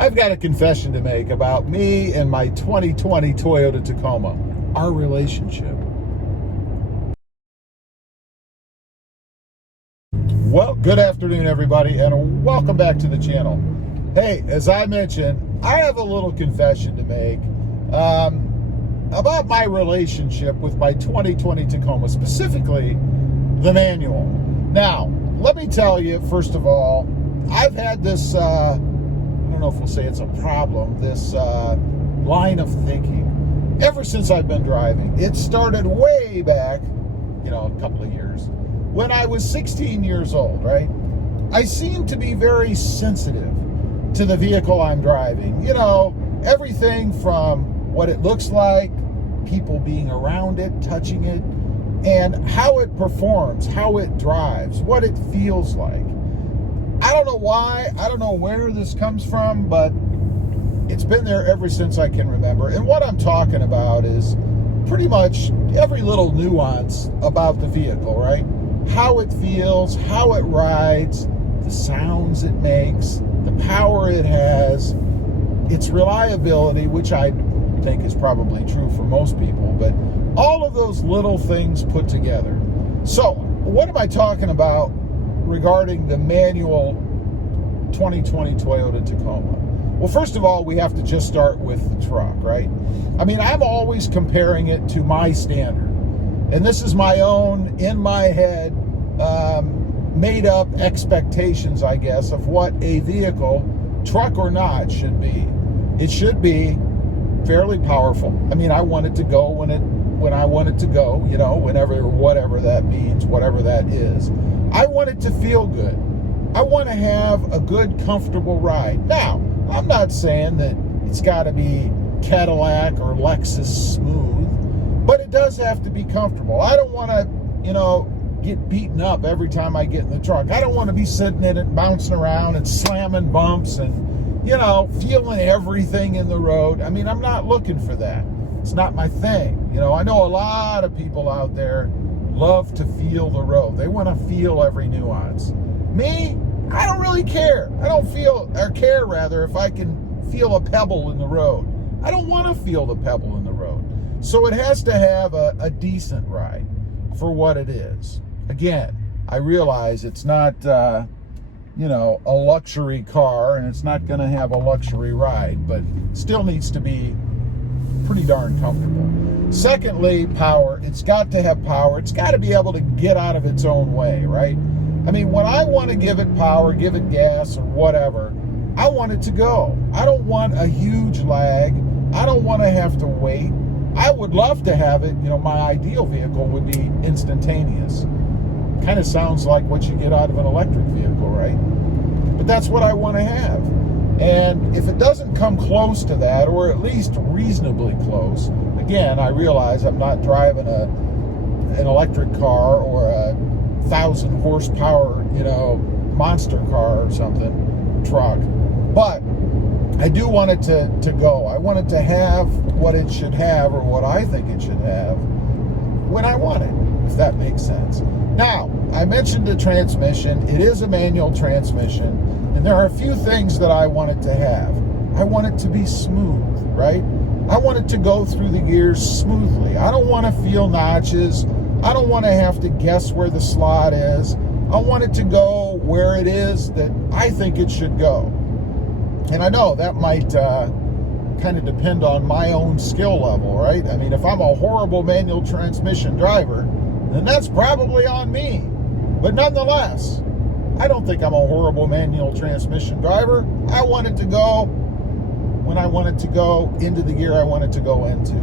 I've got a confession to make about me and my 2020 Toyota Tacoma, our relationship. Well, good afternoon, everybody, and welcome back to the channel. Hey, as I mentioned, I have a little confession to make about my relationship with my 2020 Tacoma, specifically the manual. Now, let me tell you, first of all, I've had this, I don't know if we'll say it's a problem, this line of thinking ever since I've been driving. It started way back, a couple of years, when I was 16 years old, right? I seem to be very sensitive to the vehicle I'm driving. Everything from what it looks like, people being around it, touching it, and how it performs, how it drives, what it feels like. I don't know why, I don't know where this comes from, but it's been there ever since I can remember. And what I'm talking about is pretty much every little nuance about the vehicle, right? How it feels, how it rides, the sounds it makes, the power it has, its reliability, which I think is probably true for most people, but all of those little things put together. So, what am I talking about regarding the manual 2020 Toyota Tacoma? Well, first of all, we have to just start with the truck, right? I mean, I'm always comparing it to my standard. And this is my own, in my head, made up expectations, I guess, of what a vehicle, truck or not, should be. It should be fairly powerful. I mean, I want it to go when I want it to go, whenever, whatever that means, whatever that is. I want it to feel good. I want to have a good, comfortable ride. Now, I'm not saying that it's got to be Cadillac or Lexus smooth, but it does have to be comfortable. I don't want to, get beaten up every time I get in the truck. I don't want to be sitting in it, bouncing around and slamming bumps and, feeling everything in the road. I mean, I'm not looking for that. It's not my thing. I know a lot of people out there love to feel the road. They want to feel every nuance. Me, I don't really care. I don't care if I can feel a pebble in the road. I don't want to feel the pebble in the road. So it has to have a decent ride for what it is. Again, I realize it's not, a luxury car, and it's not going to have a luxury ride, but still needs to be pretty darn comfortable. Secondly, power. It's got to have power. It's got to be able to get out of its own way, right? I mean, when I want to give it power, give it gas or whatever, I want it to go. I don't want a huge lag. I don't want to have to wait. I would love to have it, my ideal vehicle would be instantaneous. Kind of sounds like what you get out of an electric vehicle, right? But that's what I want to have. And if it doesn't come close to that, or at least reasonably close, again, I realize I'm not driving an electric car or a 1,000 horsepower, monster car or something, truck. But I do want it to go. I want it to have what it should have, or what I think it should have, when I want it, if that makes sense. Now, I mentioned the transmission. It is a manual transmission, and there are a few things that I want it to have. I want it to be smooth, right? I want it to go through the gears smoothly. I don't want to feel notches. I don't want to have to guess where the slot is. I want it to go where it is that I think it should go. And I know that might kind of depend on my own skill level, right? I mean, if I'm a horrible manual transmission driver, then that's probably on me. But nonetheless, I don't think I'm a horrible manual transmission driver. I want it to go when I want it to go, into the gear I want it to go into.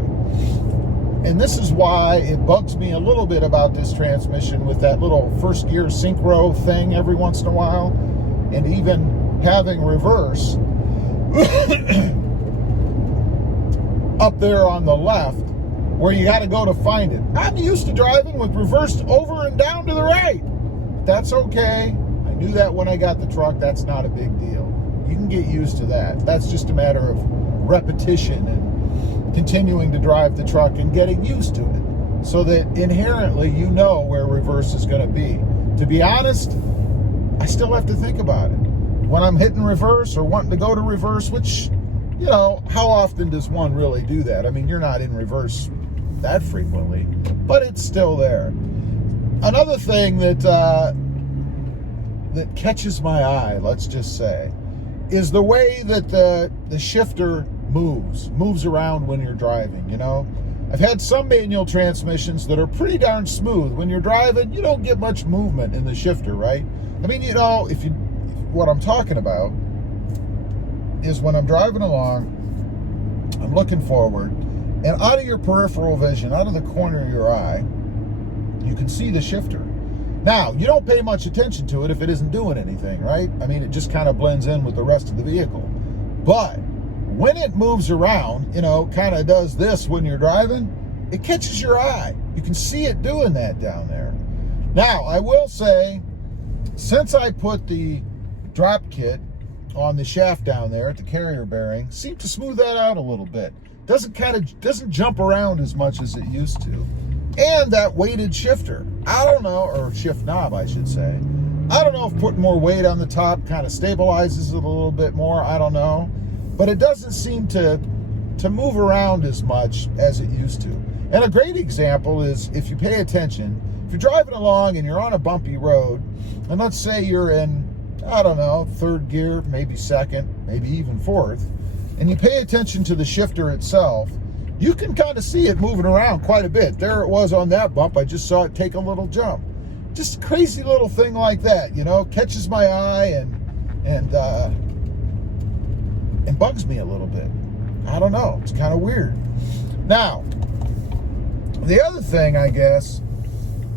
And this is why it bugs me a little bit about this transmission with that little first gear synchro thing every once in a while, and even having reverse up there on the left where you got to go to find it. I'm used to driving with reversed over and down to the right. That's okay. I knew that when I got the truck. That's not a big deal. You can get used to that. That's just a matter of repetition and continuing to drive the truck and getting used to it, so that inherently you know where reverse is going to be. To be honest, I still have to think about it. when I'm hitting reverse or wanting to go to reverse, which, you know, how often does one really do that? I mean, you're not in reverse that frequently, but it's still there. Another thing that that catches my eye, let's just say, is the way that the shifter moves around when you're driving, you know? I've had some manual transmissions that are pretty darn smooth. When you're driving, you don't get much movement in the shifter, right? I mean, you know, what I'm talking about is when I'm driving along, I'm looking forward, and out of your peripheral vision, out of the corner of your eye, you can see the shifter. Now, you don't pay much attention to it if it isn't doing anything, right? I mean, it just kind of blends in with the rest of the vehicle. But when it moves around, you know, kind of does this when you're driving, it catches your eye. You can see it doing that down there. Now, I will say, since I put the drop kit on the shaft down there at the carrier bearing, seemed to smooth that out a little bit. Doesn't jump around as much as it used to. And that weighted shifter, I don't know, or shift knob, I should say. I don't know if putting more weight on the top kind of stabilizes it a little bit more. I don't know. But it doesn't seem to move around as much as it used to. And a great example is, if you pay attention, if you're driving along and you're on a bumpy road, and let's say you're in, I don't know, third gear, maybe second, maybe even fourth, and you pay attention to the shifter itself, you can kind of see it moving around quite a bit. There it was on that bump. I just saw it take a little jump. Just a crazy little thing like that, you know, catches my eye and bugs me a little bit. I don't know. It's kind of weird. Now, the other thing, I guess,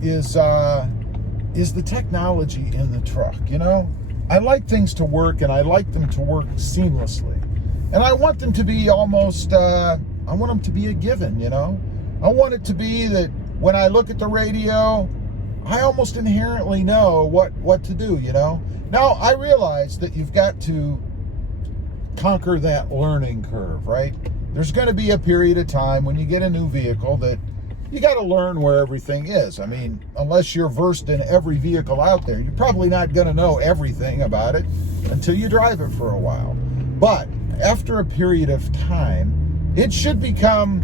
is the technology in the truck. You know, I like things to work, and I like them to work seamlessly. And I want them to be almost, I want them to be a given, you know? I want it to be that when I look at the radio, I almost inherently know what to do, you know? Now, I realize that you've got to conquer that learning curve, right? There's going to be a period of time when you get a new vehicle that you got to learn where everything is. I mean, unless you're versed in every vehicle out there, you're probably not going to know everything about it until you drive it for a while. But after a period of time, it should become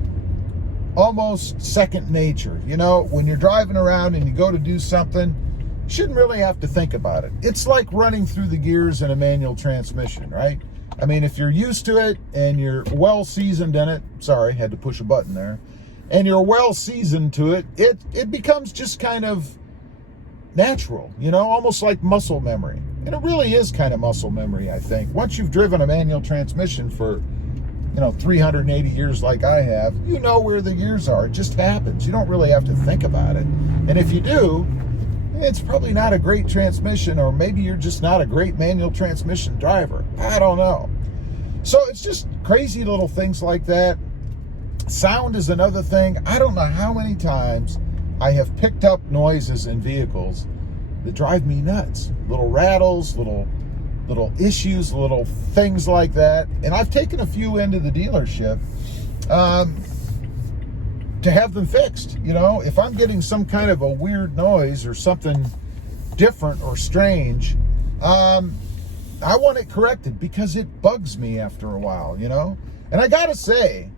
almost second nature. You know, when you're driving around and you go to do something, you shouldn't really have to think about it. It's like running through the gears in a manual transmission, right? I mean, if you're used to it and you're well seasoned in it, sorry, had to push a button there, and you're well seasoned to it, it becomes just kind of natural, you know, almost like muscle memory. And it really is kind of muscle memory, I think. Once you've driven a manual transmission for, you know, 380 years like I have, you know where the gears are. It just happens. You don't really have to think about it. And if you do, it's probably not a great transmission, or maybe you're just not a great manual transmission driver. I don't know. So it's just crazy little things like that. Sound is another thing. I don't know how many times I have picked up noises in vehicles that drive me nuts. Little rattles, little issues, little things like that. And I've taken a few into the dealership to have them fixed. You know, if I'm getting some kind of a weird noise or something different or strange, I want it corrected because it bugs me after a while, you know? And I gotta say,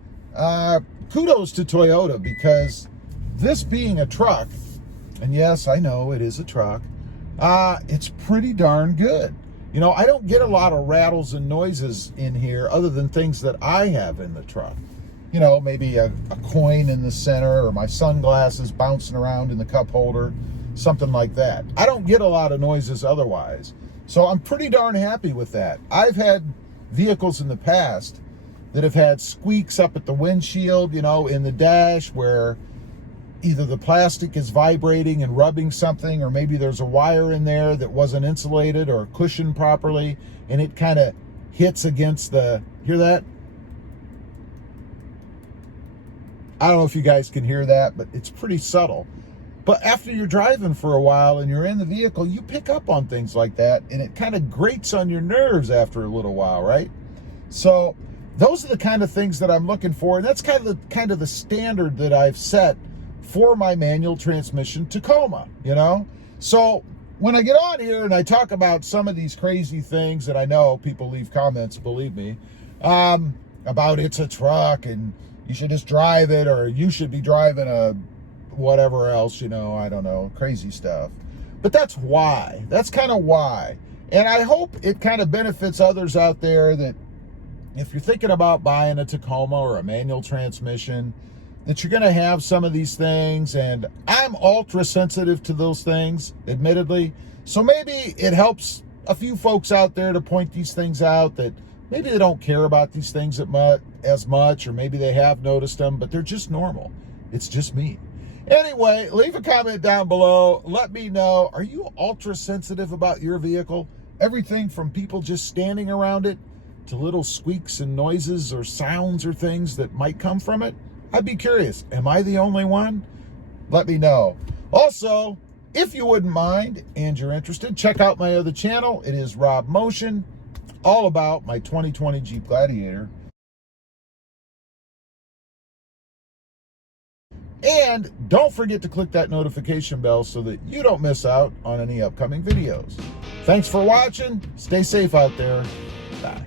kudos to Toyota, because this being a truck, and yes, I know it is a truck, it's pretty darn good. You know, I don't get a lot of rattles and noises in here other than things that I have in the truck. You know, maybe a coin in the center, or my sunglasses bouncing around in the cup holder, something like that. I don't get a lot of noises otherwise. So I'm pretty darn happy with that. I've had vehicles in the past that have had squeaks up at the windshield, you know, in the dash, where either the plastic is vibrating and rubbing something, or maybe there's a wire in there that wasn't insulated or cushioned properly, and it kind of hits against the, hear that? I don't know if you guys can hear that, but it's pretty subtle. But after you're driving for a while and you're in the vehicle, you pick up on things like that, and it kind of grates on your nerves after a little while, right? So those are the kind of things that I'm looking for, and that's kind of the standard that I've set for my manual transmission Tacoma, you know? So when I get on here and I talk about some of these crazy things that I know people leave comments, believe me, about it's a truck and you should just drive it, or you should be driving a whatever else, you know, I don't know, crazy stuff. But that's why. That's kind of why. And I hope it kind of benefits others out there that if you're thinking about buying a Tacoma or a manual transmission, that you're going to have some of these things. And I'm ultra sensitive to those things, admittedly. So maybe it helps a few folks out there to point these things out, that maybe they don't care about these things as much, or maybe they have noticed them, but they're just normal. It's just me. Anyway, leave a comment down below. Let me know, are you ultra sensitive about your vehicle? Everything from people just standing around it to little squeaks and noises or sounds or things that might come from it? I'd be curious. Am I the only one? Let me know. Also, if you wouldn't mind and you're interested, check out my other channel. It is RobMotion, all about my 2020 Jeep Gladiator. And don't forget to click that notification bell so that you don't miss out on any upcoming videos. Thanks for watching. Stay safe out there. Bye.